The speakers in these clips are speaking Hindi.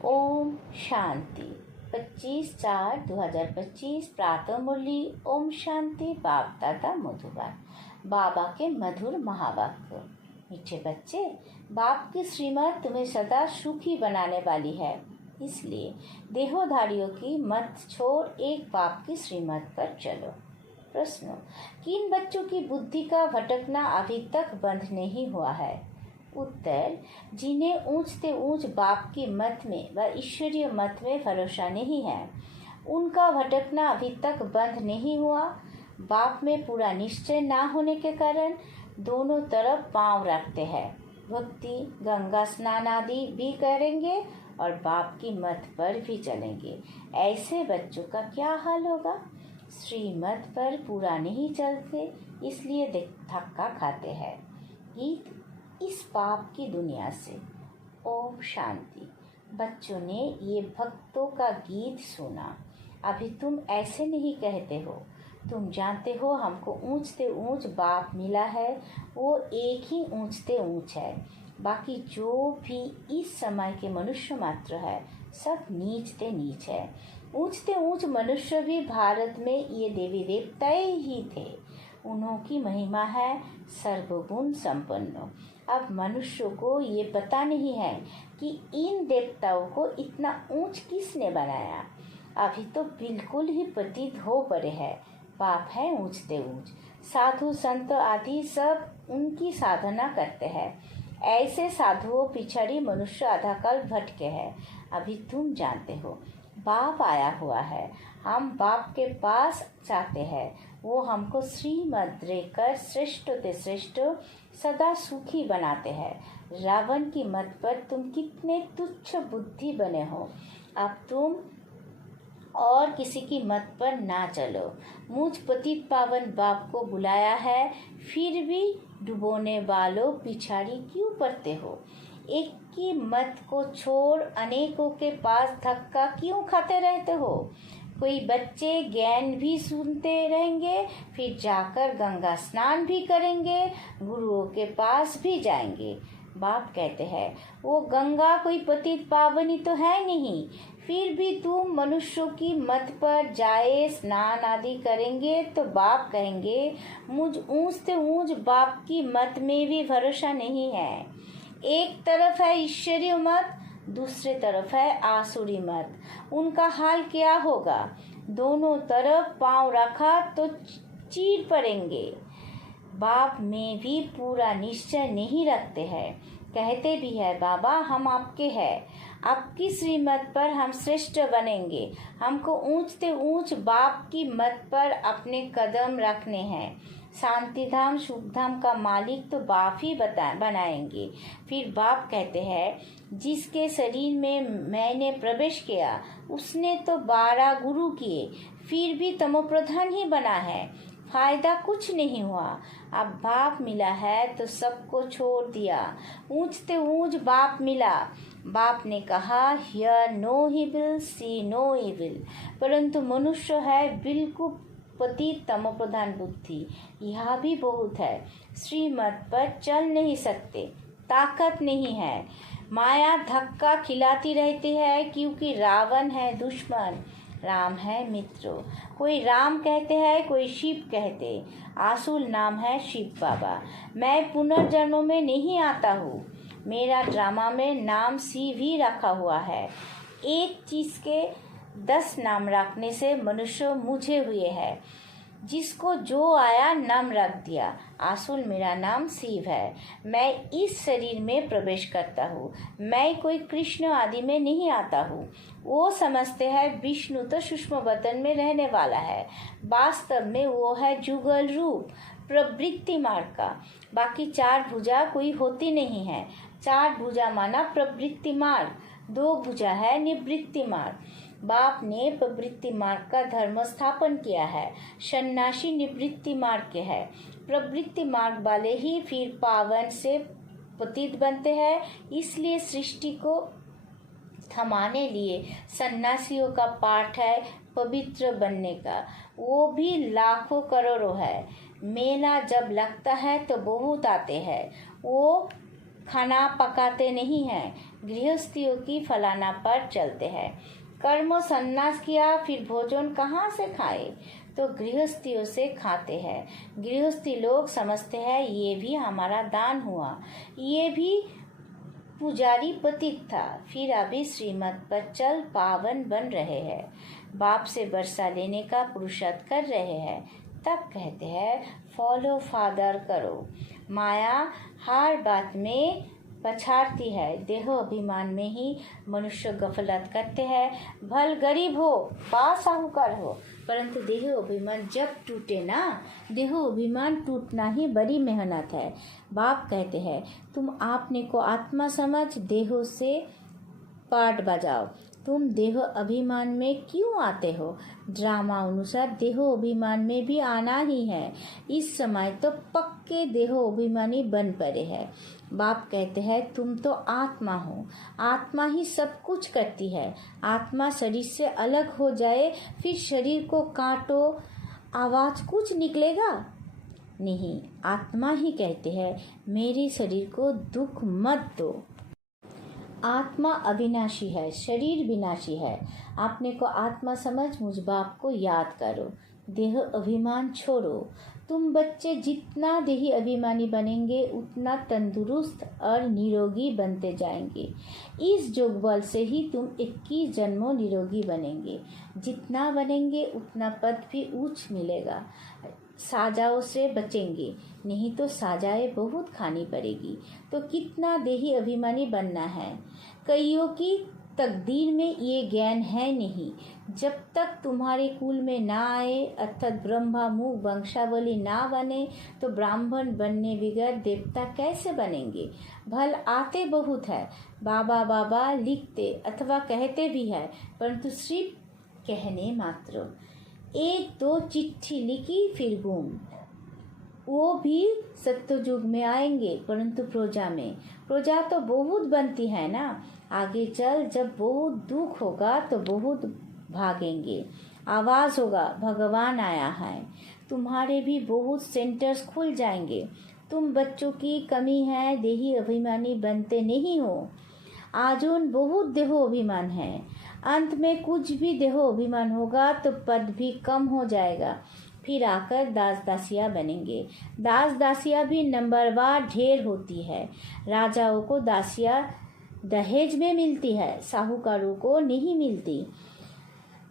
ओम शांति। 25/4/2025 प्रातः मुरली। ओम शांति। बाप दादा मधुबन। बाबा के मधुर महावाक्य। मीठे बच्चे, बाप की श्रीमत तुम्हें सदा सुखी बनाने वाली है, इसलिए देहोधारियों की मत छोड़ एक बाप की श्रीमत पर चलो। प्रश्न: किन बच्चों की बुद्धि का भटकना अभी तक बंद नहीं हुआ है? उत्तर: जिन्हें ऊंचते ऊंच बाप की मत में व ईश्वरीय मत में भरोसा नहीं है, उनका भटकना अभी तक बंद नहीं हुआ। बाप में पूरा निश्चय ना होने के कारण दोनों तरफ पांव रखते हैं, भक्ति गंगा स्नान आदि भी करेंगे और बाप की मत पर भी चलेंगे। ऐसे बच्चों का क्या हाल होगा? श्रीमत पर पूरा नहीं चलते, इसलिए धक्का खाते हैं। गीत इस पाप की दुनिया से। ओम शांति। बच्चों ने ये भक्तों का गीत सुना। अभी तुम ऐसे नहीं कहते हो, तुम जानते हो हमको ऊंचते ऊंच बाप मिला है, वो एक ही ऊंचते ऊंच है। बाकी जो भी इस समय के मनुष्य मात्र है, सब नीचते नीच है। ऊंचते ऊंच मनुष्य भी भारत में ये देवी देवताएं ही थे। उन्हों की महिमा है सर्वगुण संपन्न। अब मनुष्यों को ये पता नहीं है कि इन देवताओं को इतना ऊंच किसने बनाया। अभी तो बिल्कुल ही पतित हो पड़े हैं। बाप है ऊंचते ऊंच। साधु संत आदि सब उनकी साधना करते हैं। ऐसे साधुओं पिछड़ी मनुष्य आधा काल भटके हैं। अभी तुम जानते हो बाप आया हुआ है, हम बाप के पास जाते हैं। वो हमको श्रीमत देकर श्रेष्ठ ते श्रेष्ठ सदा सुखी बनाते हैं। रावण की मत पर तुम कितने तुच्छ बुद्धि बने हो। अब तुम और किसी की मत पर ना चलो। मुझ पतित पावन बाप को बुलाया है, फिर भी डुबोने वालों पिछाड़ी क्यों पड़ते हो? एक की मत को छोड़ अनेकों के पास धक्का क्यों खाते रहते हो? कोई बच्चे ज्ञान भी सुनते रहेंगे, फिर जाकर गंगा स्नान भी करेंगे, गुरुओं के पास भी जाएंगे। बाप कहते हैं वो गंगा कोई पतित पावनी तो है नहीं, फिर भी तुम मनुष्यों की मत पर जाए स्नान आदि करेंगे तो बाप कहेंगे मुझ ऊंचते ऊंच बाप की मत में भी भरोसा नहीं है। एक तरफ है ईश्वरीय मत, दूसरे तरफ है आसुरी मत। उनका हाल क्या होगा? दोनों तरफ पांव रखा तो चीर पड़ेंगे। बाप में भी पूरा निश्चय नहीं रखते हैं। कहते भी है बाबा हम आपके हैं, आपकी श्रीमत पर हम श्रेष्ठ बनेंगे। हमको ऊंचते ऊंच बाप की मत पर अपने कदम रखने हैं। शांति धाम सुख धाम का मालिक तो बाप ही बनाएंगे। फिर बाप कहते हैं जिसके शरीर में मैंने प्रवेश किया उसने तो 12 गुरु किए, फिर भी तमोप्रधान ही बना है। फायदा कुछ नहीं हुआ। अब बाप मिला है तो सबको छोड़ दिया। ऊंचते ऊंच बाप मिला। बाप ने कहा hear no evil see no evil, परंतु मनुष्य है बिल्कुल पतित तमोप्रधान बुद्धि। यह भी बहुत है। श्रीमत पर चल नहीं सकते, ताकत नहीं है। माया धक्का खिलाती रहती है क्योंकि रावण है दुश्मन, राम है मित्र। कोई राम कहते हैं, कोई शिव कहते। आसुल नाम है शिव बाबा। मैं पुनर्जन्म में नहीं आता हूँ। मेरा ड्रामा में नाम शिव ही रखा हुआ है। एक चीज के 10 नाम रखने से मनुष्य मुझे हुए है। जिसको जो आया नाम रख दिया। आसुल मेरा नाम शिव है। मैं इस शरीर में प्रवेश करता हूँ। मैं कोई कृष्ण आदि में नहीं आता हूँ। वो समझते हैं विष्णु तो सूक्ष्म वतन में रहने वाला है, वास्तव में वो है जुगल रूप प्रवृत्ति मार्ग का। बाकी 4 भुजा कोई होती नहीं है। 4 भुजा माना प्रवृत्ति मार्ग, 2 भुजा है निवृत्ति मार्ग। बाप ने प्रवृत्ति मार्ग का धर्म स्थापन किया है। सन्यासी निवृत्ति मार्ग के है। प्रवृत्ति मार्ग वाले ही फिर पावन से पतित बनते हैं। इसलिए सृष्टि को थमाने लिए सन्यासियों का पाठ है पवित्र बनने का। वो भी लाखों करोड़ों है। मेला जब लगता है तो बहुत आते हैं। वो खाना पकाते नहीं हैं, गृहस्थियों की फलाना पर चलते हैं। कर्मों संन्यास किया, फिर भोजन कहाँ से खाए? तो गृहस्थियों से खाते हैं। गृहस्थी लोग समझते हैं ये भी हमारा दान हुआ, ये भी पुजारी पतित था, फिर अभी श्रीमत पर चल पावन बन रहे हैं, बाप से वर्षा लेने का पुरुषार्थ कर रहे हैं। तब कहते हैं फॉलो फादर करो। माया हर बात में पछाड़ती है। देह अभिमान में ही मनुष्य गफलत करते हैं। भल गरीब हो पा साहूकार हो, परंतु देह अभिमान जब टूटे ना, देह अभिमान टूटना ही बड़ी मेहनत है। बाप कहते हैं तुम आपने को आत्मा समझ देहों से पाठ बजाओ। तुम देह अभिमान में क्यों आते हो? ड्रामा अनुसार देह अभिमान में भी आना ही है। इस समय तो पक्के देह अभिमानी बन पड़े हैं। बाप कहते हैं तुम तो आत्मा हो, आत्मा ही सब कुछ करती है। आत्मा शरीर से अलग हो जाए, फिर शरीर को काटो, आवाज कुछ निकलेगा नहीं। आत्मा ही कहते हैं मेरे शरीर को दुख मत दो। आत्मा अविनाशी है, शरीर विनाशी है। आपने को आत्मा समझ मुझ बाप को याद करो। देह अभिमान छोड़ो। तुम बच्चे जितना देही अभिमानी बनेंगे उतना तंदुरुस्त और निरोगी बनते जाएंगे। इस योग बल से ही तुम 21 जन्मों निरोगी बनेंगे। जितना बनेंगे उतना पद भी ऊंच मिलेगा। साजाओं से बचेंगे, नहीं तो साजाएं बहुत खानी पड़ेगी। तो कितना देही अभिमानी बनना है। कईयों की तकदीर में ये ज्ञान है नहीं। जब तक तुम्हारे कुल में ना आए, अर्थात ब्रह्मा मुख वंशावली ना बने, तो ब्राह्मण बनने बगैर देवता कैसे बनेंगे? भल आते बहुत है, बाबा बाबा लिखते अथवा कहते भी है, परंतु सिर्फ कहने मात्र। 1-2 चिट्ठी लिखी फिर गुम। वो भी सत्ययुग में आएंगे, परंतु प्रजा में। प्रजा तो बहुत बनती है ना। आगे चल जब बहुत दुख होगा तो बहुत भागेंगे। आवाज होगा भगवान आया है। तुम्हारे भी बहुत सेंटर्स खुल जाएंगे। तुम बच्चों की कमी है, देही अभिमानी बनते नहीं हो। आजून बहुत देहो अभिमान है। अंत में कुछ भी देहो अभिमान होगा तो पद भी कम हो जाएगा। फिर आकर दास दासिया बनेंगे। दास दासिया भी नंबरवार ढेर होती है। राजाओं को दासिया दहेज में मिलती है, साहूकारों को नहीं मिलती।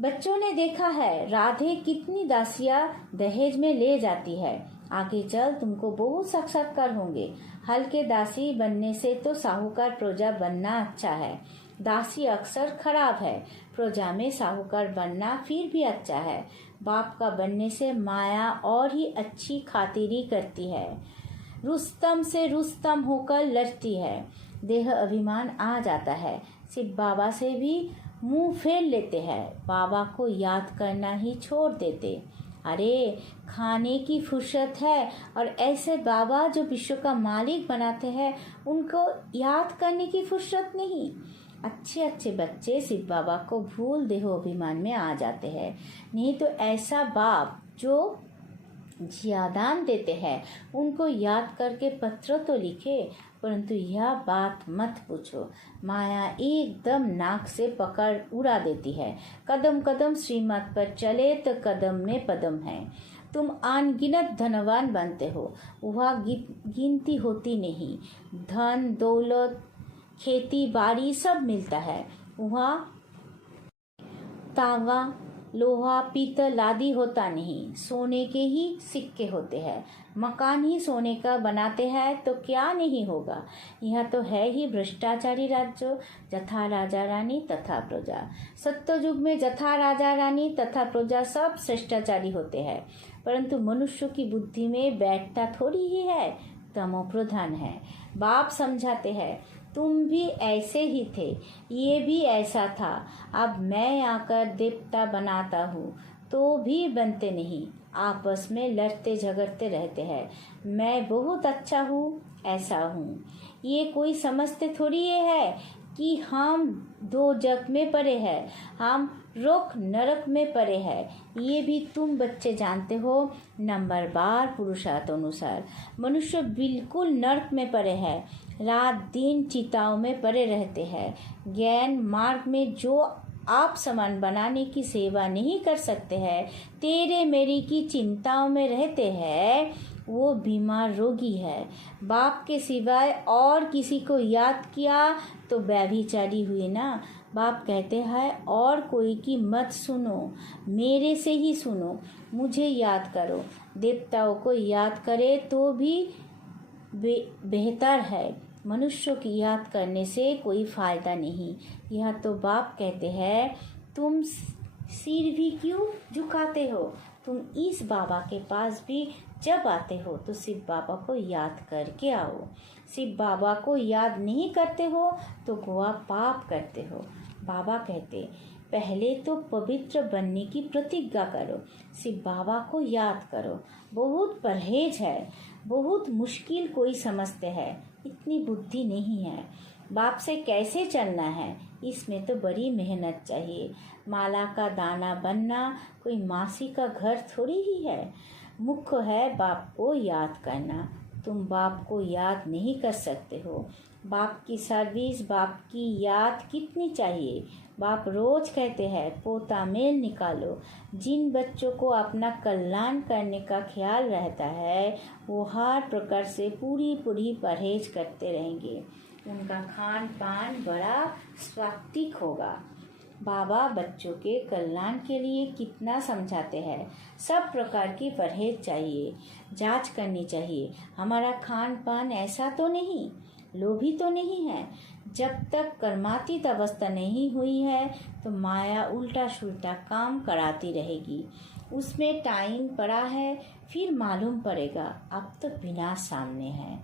बच्चों ने देखा है राधे कितनी दासियां दहेज में ले जाती है। आगे चल तुमको बहुत साक्षात्कार होंगे। हल्के दासी बनने से तो साहूकार प्रजा बनना अच्छा है। दासी अक्सर खराब है, प्रजा में साहूकार बनना फिर भी अच्छा है। बाप का बनने से माया और ही अच्छी खातिरी करती है, रुस्तम से रुस्तम होकर लड़ती है। देह अभिमान आ जाता है, सिर्फ बाबा से भी मुंह फेर लेते हैं, बाबा को याद करना ही छोड़ देते। अरे खाने की फुर्सत है और ऐसे बाबा जो विश्व का मालिक बनाते हैं उनको याद करने की फुर्सत नहीं। अच्छे अच्छे बच्चे शिव बाबा को भूल देहो अभिमान में आ जाते हैं। नहीं तो ऐसा बाप जो जियादान देते हैं उनको याद करके पत्र तो लिखे, परंतु यह बात मत पूछो। माया एकदम नाक से पकड़ उड़ा देती है। कदम कदम श्रीमत पर चले तो कदम में पदम है। तुम अनगिनत धनवान बनते हो, वह गिनती होती नहीं। धन दौलत खेती बाड़ी सब मिलता है, वह तांबा लोहा पीतल आदि होता नहीं। सोने के ही सिक्के होते हैं। मकान ही सोने का बनाते हैं तो क्या नहीं होगा। यह तो है ही भ्रष्टाचारी राज्य, जथा राजा रानी तथा प्रजा। सत्ययुग में जथा राजा रानी तथा प्रजा सब भ्रष्टाचारी होते हैं, परंतु मनुष्य की बुद्धि में बैठता थोड़ी ही है, तमो प्रधान है। बाप समझाते हैं तुम भी ऐसे ही थे, ये भी ऐसा था। अब मैं आकर देवता बनाता हूँ तो भी बनते नहीं, आपस में लड़ते झगड़ते रहते हैं। मैं बहुत अच्छा हूँ, ऐसा हूँ। ये कोई समझते थोड़ी ये है कि हम दो जग में पड़े हैं, हम रोक नरक में पड़े हैं। ये भी तुम बच्चे जानते हो। नंबर 12 पुरुषार्थ अनुसार मनुष्य बिल्कुल नरक में पड़े हैं। रात दिन चिताओं में पड़े रहते हैं। ज्ञान मार्ग में जो आप समान बनाने की सेवा नहीं कर सकते हैं, तेरे मेरी की चिंताओं में रहते हैं, वो बीमार रोगी है। बाप के सिवाय और किसी को याद किया तो व्यभिचारी हुए ना। बाप कहते हैं और कोई की मत सुनो, मेरे से ही सुनो, मुझे याद करो। देवताओं को याद करे तो भी बेहतर है, मनुष्यों की याद करने से कोई फायदा नहीं। यह तो बाप कहते हैं, तुम सिर भी क्यों झुकाते हो? तुम इस बाबा के पास भी जब आते हो तो शिव बाबा को याद करके आओ। शिव बाबा को याद नहीं करते हो तो गोवा पाप करते हो। बाबा कहते, पहले तो पवित्र बनने की प्रतिज्ञा करो, शिव बाबा को याद करो। बहुत परहेज है, बहुत मुश्किल कोई समझते हैं, इतनी बुद्धि नहीं है। बाप से कैसे चलना है, इसमें तो बड़ी मेहनत चाहिए। माला का दाना बनना कोई मासी का घर थोड़ी ही है। मुख्य है बाप को याद करना। तुम बाप को याद नहीं कर सकते हो। बाप की सर्विस, बाप की याद कितनी चाहिए। बाप रोज कहते हैं, पोता मेल निकालो। जिन बच्चों को अपना कल्याण करने का ख्याल रहता है वो हर प्रकार से पूरी परहेज करते रहेंगे। उनका खान पान बड़ा सात्विक होगा। बाबा बच्चों के कल्याण के लिए कितना समझाते हैं। सब प्रकार की परहेज चाहिए, जांच करनी चाहिए। हमारा खान पान ऐसा तो नहीं, लोभी तो नहीं है। जब तक कर्मातीत अवस्था नहीं हुई है तो माया उल्टा सुल्टा काम कराती रहेगी। उसमें टाइम पड़ा है, फिर मालूम पड़ेगा अब तो विनाश सामने है,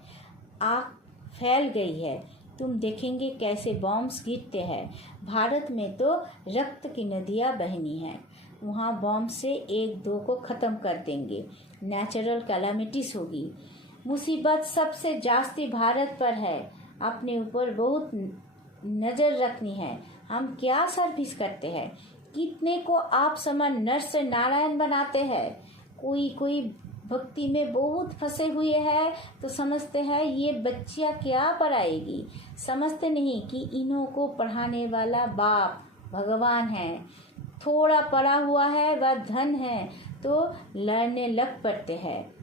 आग फैल गई है। तुम देखेंगे कैसे बॉम्ब्स गिरते हैं। भारत में तो रक्त की नदियाँ बहनी हैं। वहाँ बॉम्ब से एक दो को ख़त्म कर देंगे, नेचुरल कैलामिटीज होगी। मुसीबत सबसे जास्ती भारत पर है। अपने ऊपर बहुत नज़र रखनी है। हम क्या सर्विस करते हैं, कितने को आप समान नर से नारायण बनाते हैं। कोई भक्ति में बहुत फंसे हुए हैं तो समझते हैं ये बच्चियाँ क्या पढ़ाएगी। समझते नहीं कि इन्हों को पढ़ाने वाला बाप भगवान है। थोड़ा पढ़ा हुआ है वह धन है तो लड़ने लग पड़ते हैं,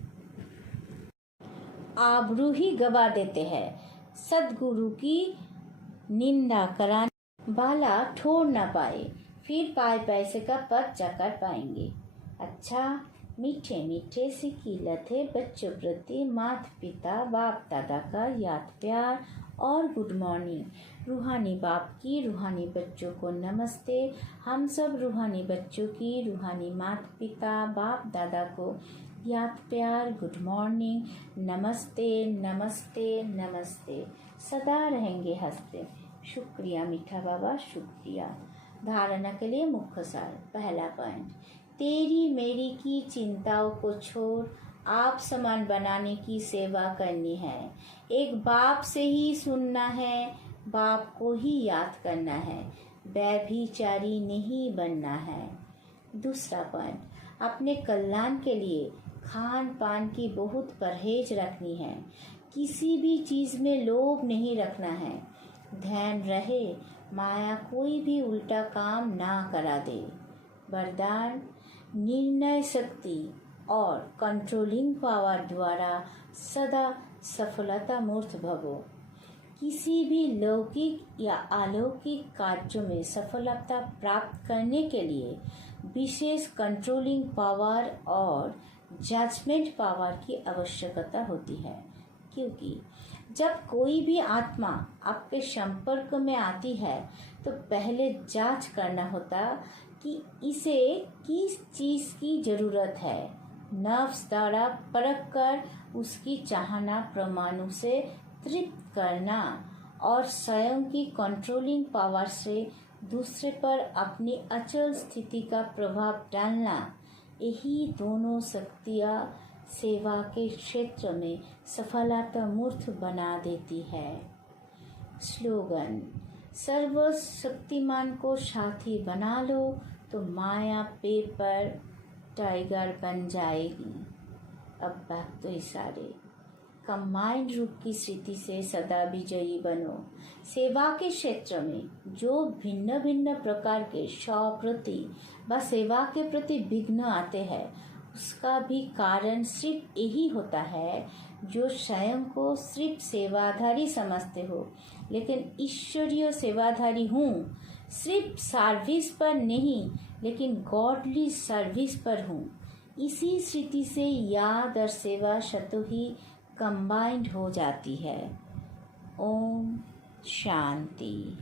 आबरू ही गवा देते हैं। सदगुरु की निंदा कराने वाला ठोर न पाए, फिर पाए पैसे का पद जाकर पाएंगे। अच्छा, मीठे मीठे सी कीलत है बच्चों प्रति माता पिता बाप दादा का याद प्यार और गुड मॉर्निंग। रूहानी बाप की रूहानी बच्चों को नमस्ते। हम सब रूहानी बच्चों की रूहानी माता पिता बाप दादा को याद प्यार, गुड मॉर्निंग, नमस्ते नमस्ते नमस्ते। सदा रहेंगे हंसते। शुक्रिया मीठा बाबा, शुक्रिया। धारणा के लिए मुख्य सार। पहला पॉइंट, तेरी मेरी की चिंताओं को छोड़ आप समान बनाने की सेवा करनी है। एक बाप से ही सुनना है, बाप को ही याद करना है, व्यभिचारी नहीं बनना है। दूसरा पॉइंट, अपने कल्याण के लिए खान पान की बहुत परहेज रखनी है। किसी भी चीज़ में लोभ नहीं रखना है। ध्यान रहे माया कोई भी उल्टा काम ना करा दे। वरदान, निर्णय शक्ति और कंट्रोलिंग पावर द्वारा सदा सफलता मूर्त भवो। किसी भी लौकिक या अलौकिक कार्यों में सफलता प्राप्त करने के लिए विशेष कंट्रोलिंग पावर और जजमेंट पावर की आवश्यकता होती है। क्योंकि जब कोई भी आत्मा आपके संपर्क में आती है तो पहले जांच करना होता कि इसे किस चीज़ की ज़रूरत है। नफ्स द्वारा परख कर उसकी चाहना परमाणु से तृप्त करना और स्वयं की कंट्रोलिंग पावर से दूसरे पर अपनी अचल स्थिति का प्रभाव डालना, यही दोनों शक्तियाँ सेवा के क्षेत्र में सफलता मूर्त बना देती है। स्लोगन, सर्वशक्तिमान को साथी बना लो तो माया पेपर टाइगर बन जाएगी। अब बात तो इशारे। कंबाइंड रूप की स्थिति से सदा विजयी बनो। सेवा के क्षेत्र में जो भिन्न भिन्न प्रकार के प्रति व सेवा के प्रति विघ्न आते हैं, उसका भी कारण सिर्फ यही होता है जो स्वयं को सिर्फ सेवाधारी समझते हो, लेकिन ईश्वरीय सेवाधारी हूँ, सिर्फ सर्विस पर नहीं लेकिन गॉडली सर्विस पर हूँ। इसी स्थिति से याद और सेवा शतु ही कंबाइंड हो जाती है। ओम शांति।